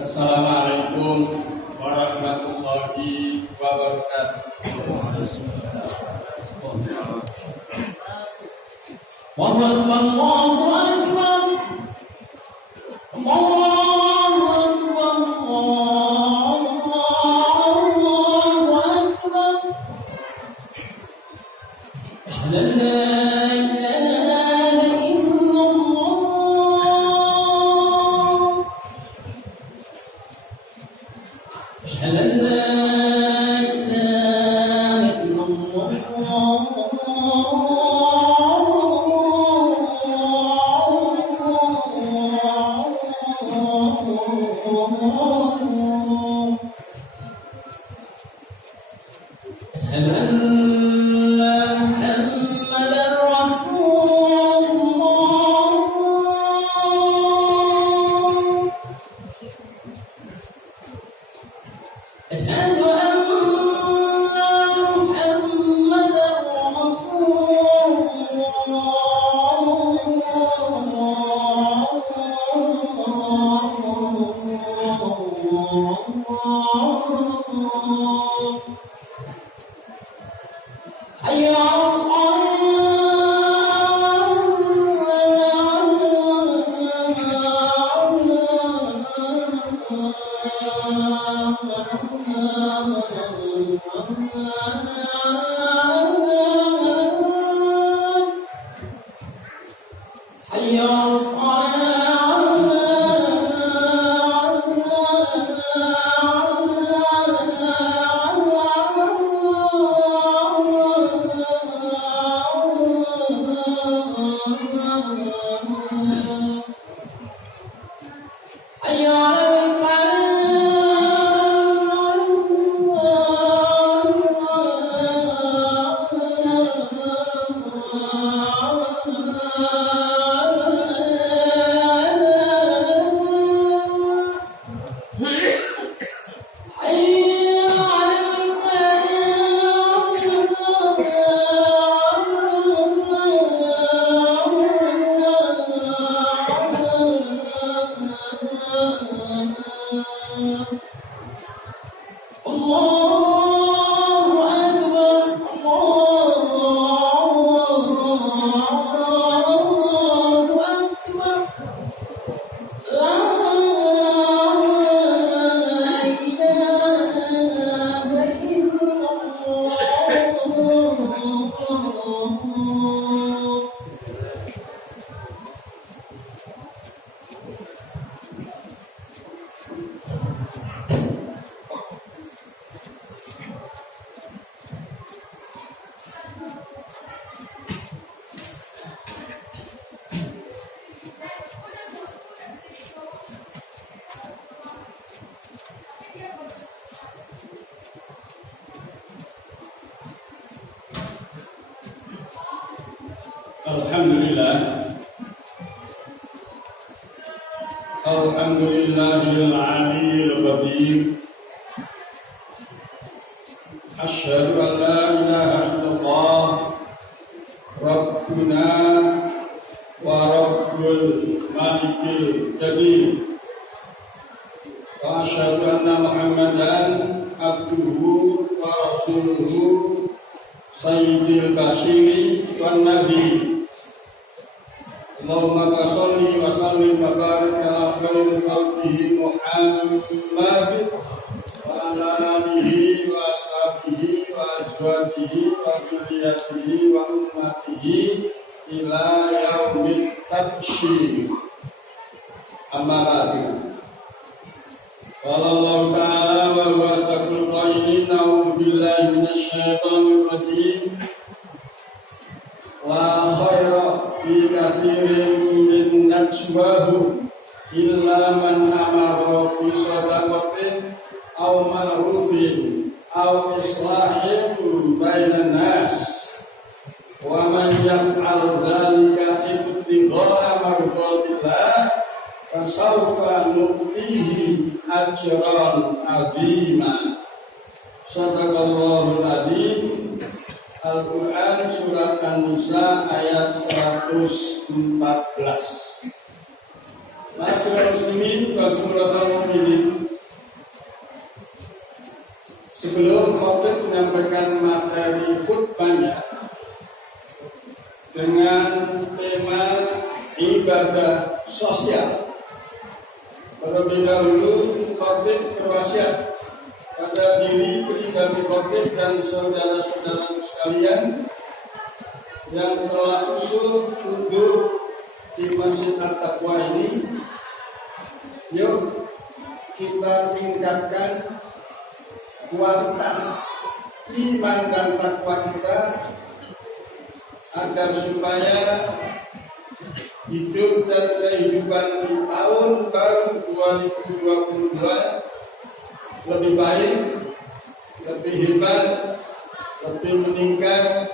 Assalamualaikum warahmatullahi wabarakatuh. Allahu akbar. Allahu akbar. Allahu akbar. Asyhadu an la Alhamdulillahil aliyyil qadir. Asyhadu an la ilaha illallah Rabbuna wa Rabbul Malikil Qadir. Wa asyhadu anna Muhammadan abduhu wa rasuluhu sayyidil basyiri wan nabi. Allahumma shalli wa sallim wa barik ala khairil khalqihi Muhammad wa ala alihi wa ashabihi wa azwajihi wa dzurriyyatihi wa ummatihi ila yaumil tabsyir. Amma ba'du. Qala Allah ta'ala wa huwa asdaqul qailin, a'udzu billahi minasy syaithanir rajim. La khaira fi katsirin min najwahum illa man amara bi shadaqatin aw ma'rufin aw islahin bainan nas wa man yaf'al dzalika ibtigha'a mardatillah fasawfa nu'tihi ajran 'azima. Shadaqallahul 'azim. Al-Quran Surat An-Nisa ayat 114. Masih Ma'asyiral muslimin wa sumratal mu'minin. Sebelum khotib menyampaikan materi khutbahnya dengan tema ibadah sosial, terlebih dahulu khotib berwasiat pada diri pribadi khotib dan saudara-saudara sekalian yang telah usul duduk di Masjid At-Taqwa ini. Yuk kita tingkatkan kualitas iman dan takwa kita agar supaya hidup dan kehidupan di tahun baru 2022 lebih baik, lebih hebat, lebih meningkat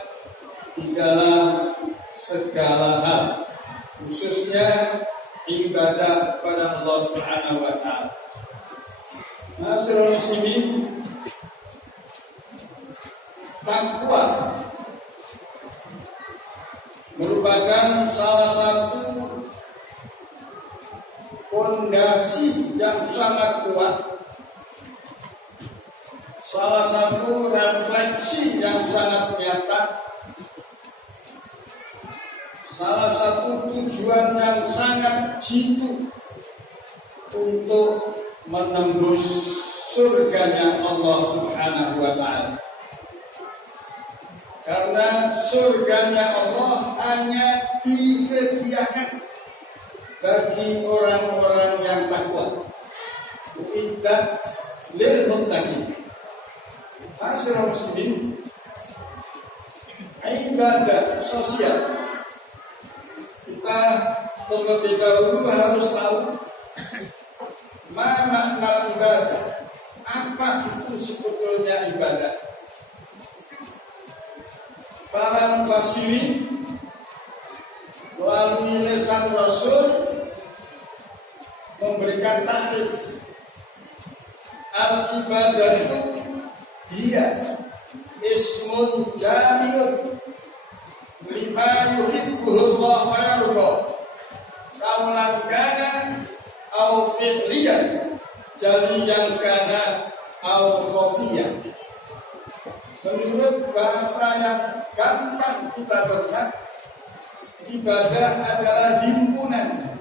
di dalam segala hal, khususnya ibadah kepada Allah Subhanahu wa taala. Ma'asyiral muslimin, takwa merupakan salah satu fondasi yang sangat kuat, salah satu refleksi yang sangat nyata, salah satu tujuan yang sangat jitu untuk menembus surganya Allah Subhanahu wa ta'ala. Karena surganya Allah hanya disediakan bagi orang-orang yang takwa. Uiddat lil muttaqin. Ma'asyiral muslimin, ibadah sosial kita terlebih dahulu harus tahu makna ibadah. Apa itu sebetulnya ibadah? Para mufassirin melalui lisan Rasul memberikan takrif al-ibadatu hiya ismun jami'un lima yuhibbuhu Allah wa yarda qaulan kana au fi'liyan jaliyan kana au khafiyan. Menurut bahasa yang gampang kita cerna, ibadah adalah himpunan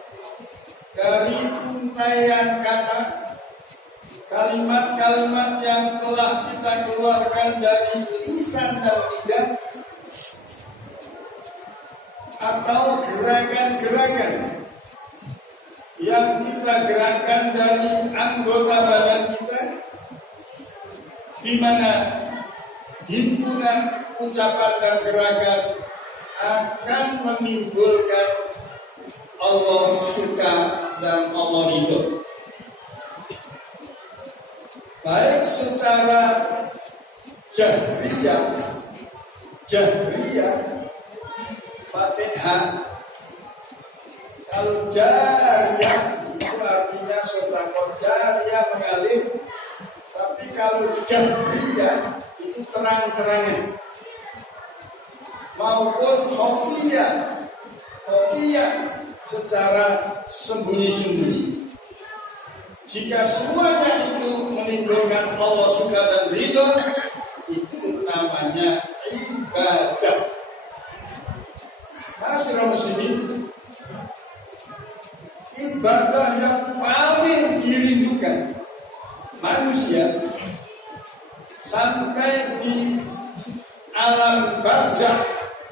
dari untaian kata, kalimat-kalimat yang telah kita keluarkan dari lisan dan lidah, atau gerakan-gerakan yang kita gerakkan dari anggota badan kita, di mana himpunan ucapan dan gerakan akan menimbulkan Allah suka dan Allah ridho. Baik secara jahriyah pakai H. Kalau jariyah itu artinya sedekah jariyah mengalir. Tapi kalau jahriyah itu terang-terangan, maupun khafiyah secara sembunyi-sembunyi. Jika semuanya itu menimbulkan Allah suka dan ridho, itu namanya ibadah. Ma'asyiral muslimin, ibadah yang paling dirindukan manusia sampai di alam barzakh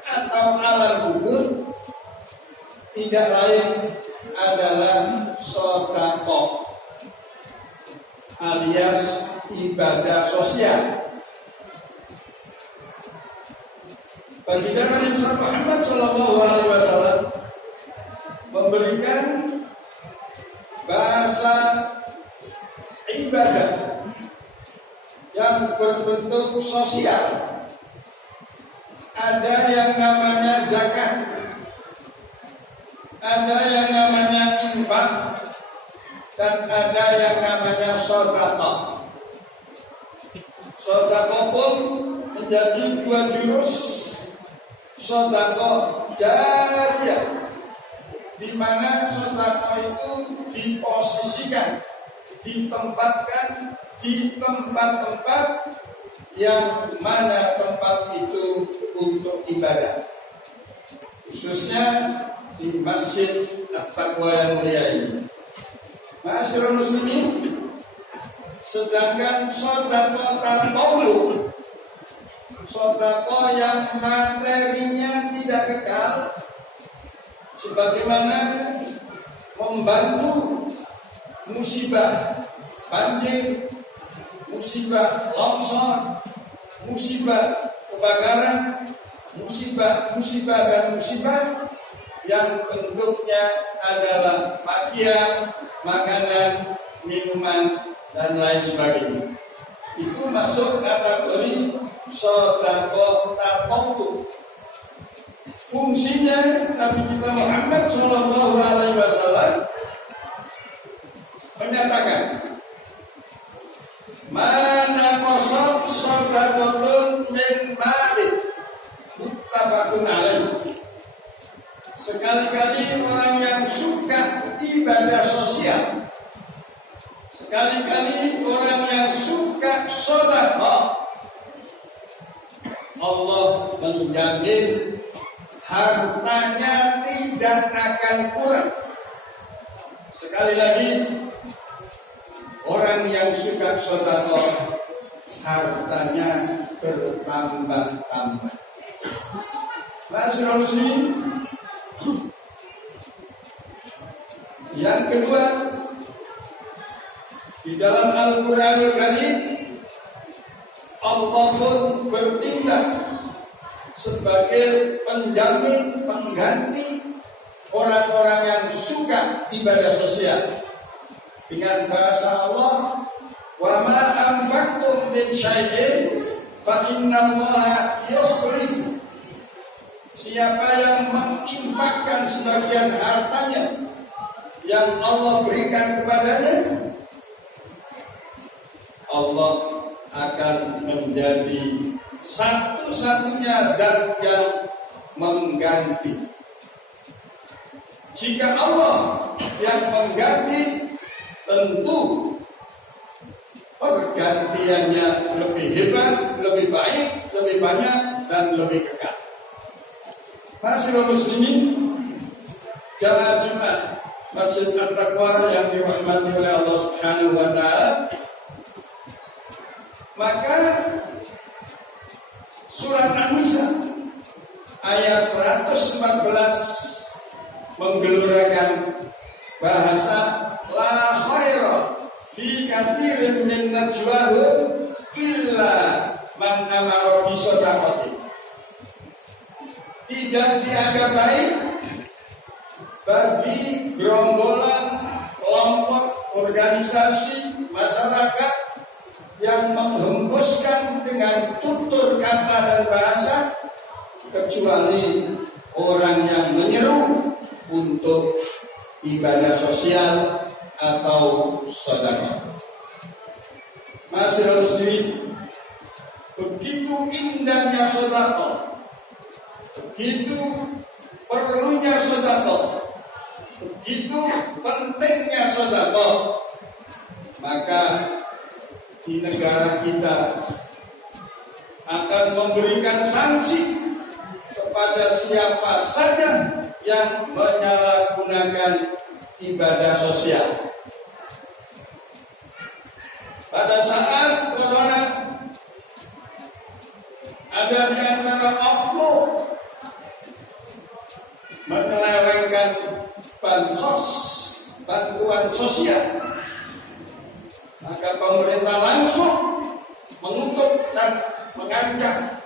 atau alam kubur tidak lain adalah sedekah alias ibadah sosial. Baginda Nabi Muhammad SAW memberikan bahasa ibadah yang berbentuk sosial. Ada yang namanya zakat, ada yang namanya infak, dan ada yang namanya sedekah. Sedekah pun menjadi dua jurus. Sedekah jariyah, di mana sedekah itu fungsinya ditempatkan di tempat-tempat yang mana tempat itu untuk ibadah, khususnya di Masjid At-Taqwa yang mulia ini. Ma'asyiral muslimin, sedangkan sedekah tatawwu, sedekah yang materinya tidak kekal, sebagaimana membantu musibah banjir, musibah longsor, musibah kebakaran, musibah dan musibah yang bentuknya adalah pakaian, makanan, minuman, dan lain sebagainya. Itu masuk kategori sedekah tatawwu. Fungsinya Nabi kita Muhammad SAW menyatakan, mana qasab sadaqatun min mali, muttafaqun alaih. Sekali-kali orang yang suka ibadah sosial, sekali-kali orang yang suka sedekah, Allah menjamin hartanya tidak akan kurang. Sekali lagi, orang yang suka sedekah hartanya bertambah-tambah. Ma'asyiral muslimin, yang kedua, di dalam Al-Qur'anul Karim Allah pun bertindak sebagai penjamin, pengganti orang-orang yang suka ibadah sosial. Dengan bahasa Allah, wa ma anfaqtum min syai'in fa innallaha yukhlifu. Siapa yang menginfakkan sebagian hartanya yang Allah berikan kepadanya, Allah akan menjadi satu-satunya zat yang mengganti. Jika Allah yang mengganti, tentu pergantiannya lebih hebat, lebih baik, lebih banyak, dan lebih kekal. Ma'asyiral muslimin, jamaah Jumat Masjid At-Taqwa yang dirahmati oleh Allah Subhanahu wa taala, maka surat An-Nisa ayat 114 menggelurakan bahasa la khaira fi katsirin min najwahum illa man amara bi shadaqati. Tidak dianggap baik bagi gerombolan, kelompok, organisasi, masyarakat yang menghembuskan dengan tutur kata dan bahasa kecuali orang yang menyeru untuk ibadah sosial atau sedekah. Ma'asyiral muslimin, begitu indahnya sedekah, begitu perlunya sedekah, begitu pentingnya sedekah, maka di negara kita akan memberikan sanksi kepada siapa saja yang menyalahgunakan ibadah sosial. Pada saat corona, ada di antara oknum menyelewengkan bansos, bantuan sosial, maka pemerintah langsung mengutuk dan mengancam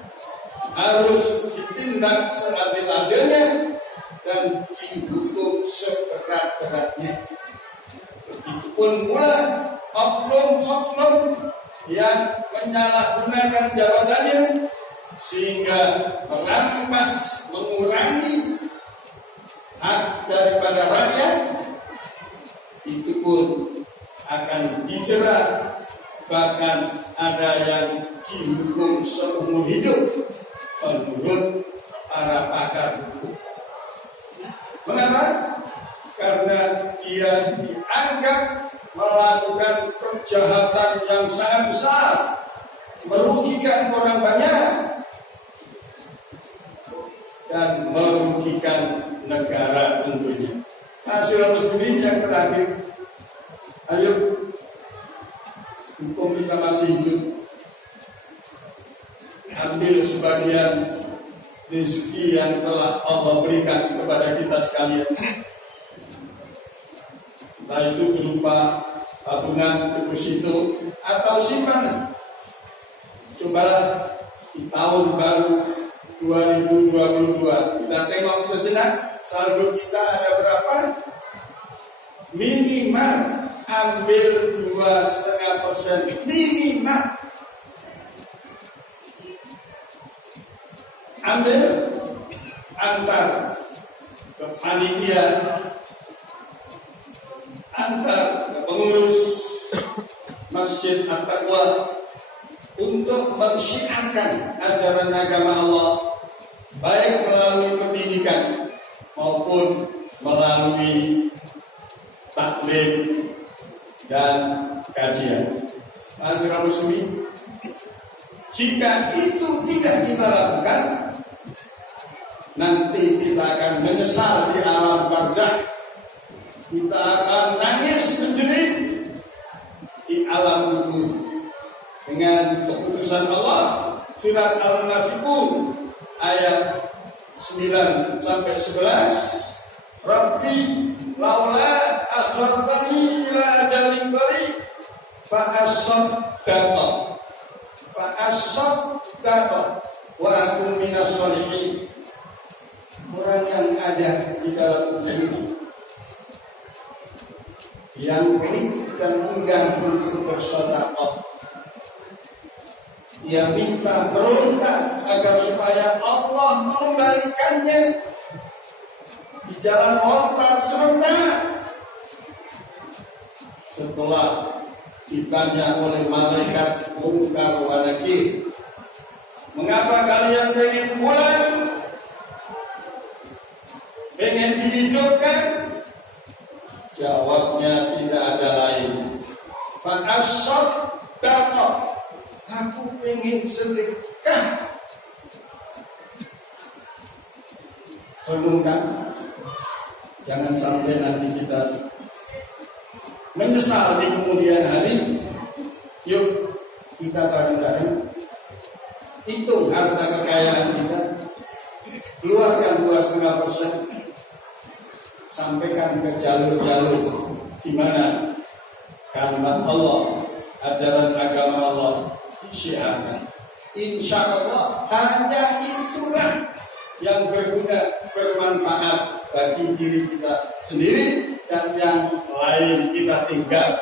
harus ditindak seadil-adilnya dan dihukum seberat-beratnya. Begitupun pula oknum-oknum yang menyalahgunakan jabatannya sehingga merampas, mengurangi hak daripada rakyat, itu pun akan dijerat, bahkan ada yang dihukum seumur hidup menurut para pakar hukum. Mengapa? Karena dia dianggap melakukan kejahatan yang sangat besar, merugikan orang banyak dan merugikan negara tentunya. Masyarakat muslimin yang terakhir, ayo, mumpung kita masih hidup, ambil sebagian rezeki yang telah Allah berikan kepada kita sekalian. Entah itu berupa tabungan, deposito, atau simpanan. Cobalah di tahun baru 2022 kita tengok sejenak saldo kita ada berapa. Minimal ambil 2,5%, minimal ambil, antar ke panitia, antar ke pengurus Masjid At-Taqwa untuk mensyiarkan ajaran agama Allah, baik melalui pendidikan maupun melalui taklim dan kajian. Masyarakat muslimin, jika itu tidak kita lakukan, nanti kita akan menyesal di alam barzakh. Kita akan nangis menjerit di alam kubur. Dengan keputusan Allah, surat Al-Munafiqun ayat 9 sampai 11, Rabbi laula akhartani ila ajalin qarib fa asaddaqa wa akun minas sholihin. Orang yang ada di dalam tubuh ini yang pelit dan enggan untuk bersedekah, dia minta berontak agar supaya Allah mengembalikannya di jalan lontar serentak. Setelah ditanya oleh malaikat Munkar wa Nakir, mengapa kalian pengen pulang, pengen dihidupkan? Jawabnya tidak ada lain, fa asaddaqa, aku pengen sedekah. Renungkan, jangan sampai nanti kita menyesal di kemudian hari. Yuk kita bareng-bareng hitung harta kekayaan kita, keluarkan 2,5%, sampaikan ke jalur-jalur di mana kalimat Allah, ajaran agama Allah disiarkan. Insya Allah hanya itulah yang berguna, bermanfaat bagi diri kita sendiri dan yang lain kita tinggal.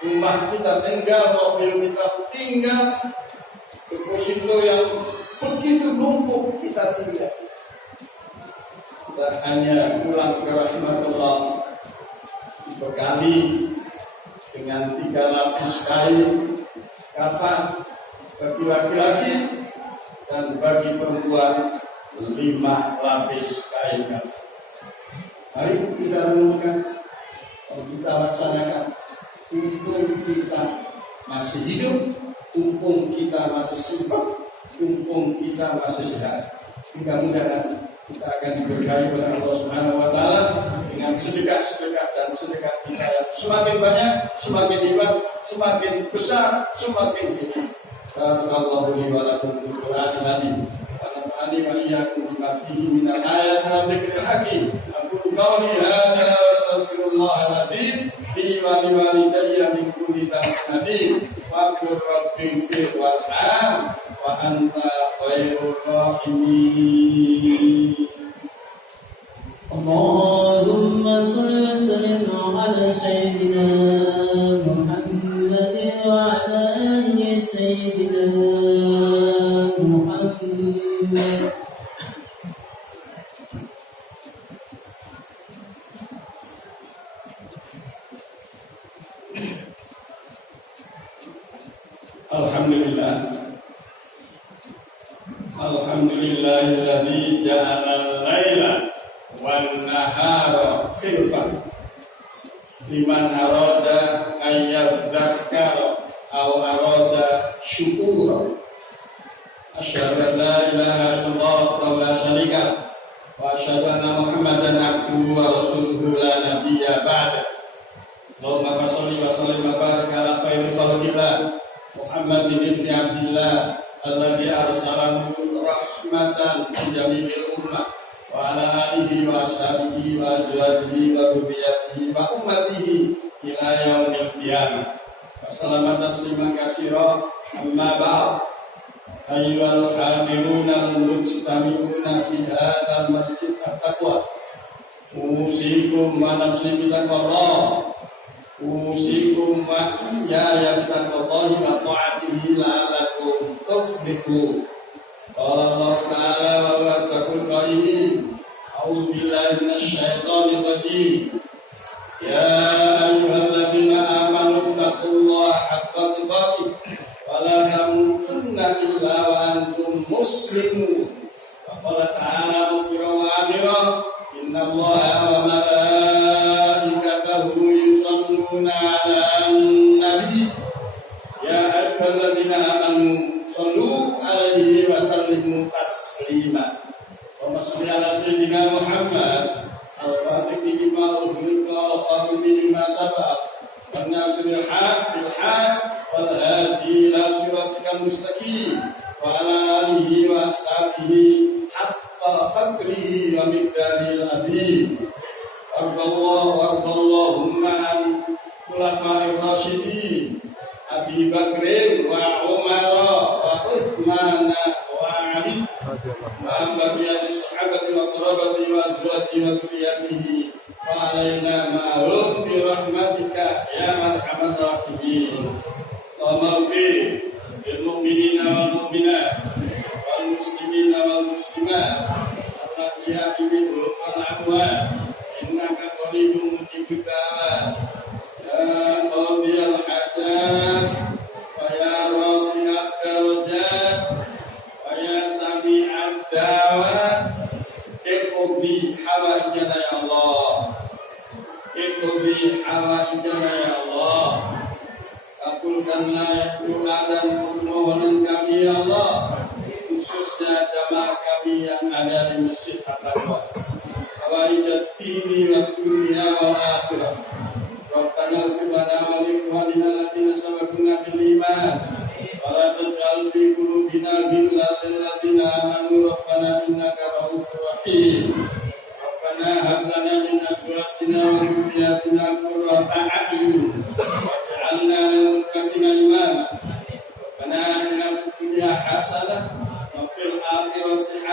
Rumah kita tinggal, mobil kita tinggal, deposito yang begitu numpuk kita tinggal. Kita hanya pulang ke rahmatullah dibekali dengan 3 lapis kain kafan bagi laki-laki dan bagi perempuan 5 lapis kain kafan. Mari kita renungkan, kita laksanakan. Mumpung kita masih hidup, mumpung kita masih sempat, mumpung kita masih sehat, mudah-mudahan kita akan diberkahi oleh Allah Subhanahu wa Ta'ala dengan sedekah-sedekah dan sedekah kita yang semakin banyak, semakin hebat, semakin besar, semakin hebat. Barakallahu li wa lakum fil Qur'anil azim. Wa nafa'ani wa iyyakum bima fihi minal ayati wa dzikril hakim. Aqulu qawli hadza wa astaghfirullahal azim li wa li walidayya min kulli dhanbin nadim. Wa qur rabbi fir warham wa anta khairur rahimin. Allahumma salli wa sallim ala sayyidina Muhammad wa ala ali sayyidina Muhammad. Alhamdulillah, alhamdulillahilladzi ja'ala al-laila wan nahara khilfan liman arada ayyadzakkara aw arada syukura. Asyhadu an la ilaha illallah wa la syarika lah wa asyhadu anna Muhammadan abduhu wa rasuluhu la nabiyya ba'da. Allahumma shalli wa sallim wa barik ala khairi khalqillah Muhammadin ibni Abdillah alladzi arsalahu rahmatan li jami'il ummah wa ala alihi wa ashabihi wa azwajihi wa dzurriyyatihi wa ummatihi ila yaumil qiyamah. Wassalamu tasliman katsira amma ba'd. Ayyuhal hadiruna al-mujtami'una fi hadzal masjid at-taqwa. Usikum wa nafsi bitaqwallah. Usikum wa iyaya bitaqwallahi wa ta'atihi la'allakum tuflihun. Qala Allah Ta'ala wa huwa asdaqul qailin. A'udzu billahi minasy syaithanir rajim. Ya ayyuhalladzina amanu taqullaha haqqa tuqatih wa la tamutunna illa wa antum muslimun. Wa qala ta'ala mukhbiran wa amira innallaha wa malaikatahu yusalluna 'alan nabi ya ayyuhalladzina amanu sallu 'alaihi wa sallimu taslima. Wa salli ala sayyidina Muhammad al-fatih lima ughliqa al-khatim lima sabaq wan nasiril haq bil haq wal hadi ila siratikal mustaqim wa ala alihi wa ashabihi haqqa qadrihi wa miqdaril azim. Allahumma an khulafa'ir rasyidin Abi Bakr wa Umar wa Utsman wa Ali wa baqiyati sahabati wa qarabati wa azwaji wa dzurriyyatihi wa alaina ma'ruf bi rahmatika ya arhamar rahimin. Allahumma ighfir lil mu'minina wal mu'minat wal muslimina wal muslimat al-ahya'i minhum wal amwat innaka qaribun mujibud da'wat ya qadiyal hajat wa ya rafi'ad darajat wa ya sami'ad da'wat. Iqdi hawaijana ya Allah, iqdi hawaijana ya Allah. Kabulkanlah doa dan permohonan kami ya Allah, khususnya jamaah kami yang ada di Masjid At-Taqwa. Hawaijat dini wa dunya wal akhirah. Rabbana ighfir lana wa li ikhwanina alladziina sabaquna bil iman wa la taj'al fi qulubina ghillan lil ladziina amanu rabbana innaka ra'ufur rahim. Rabbana hab lana min azwajina wa dhurriyyatina qurrata a'yun waj'alna lil muttaqina imama. Rabbana atina fid dunya hasanah wa fil akhirati hasanah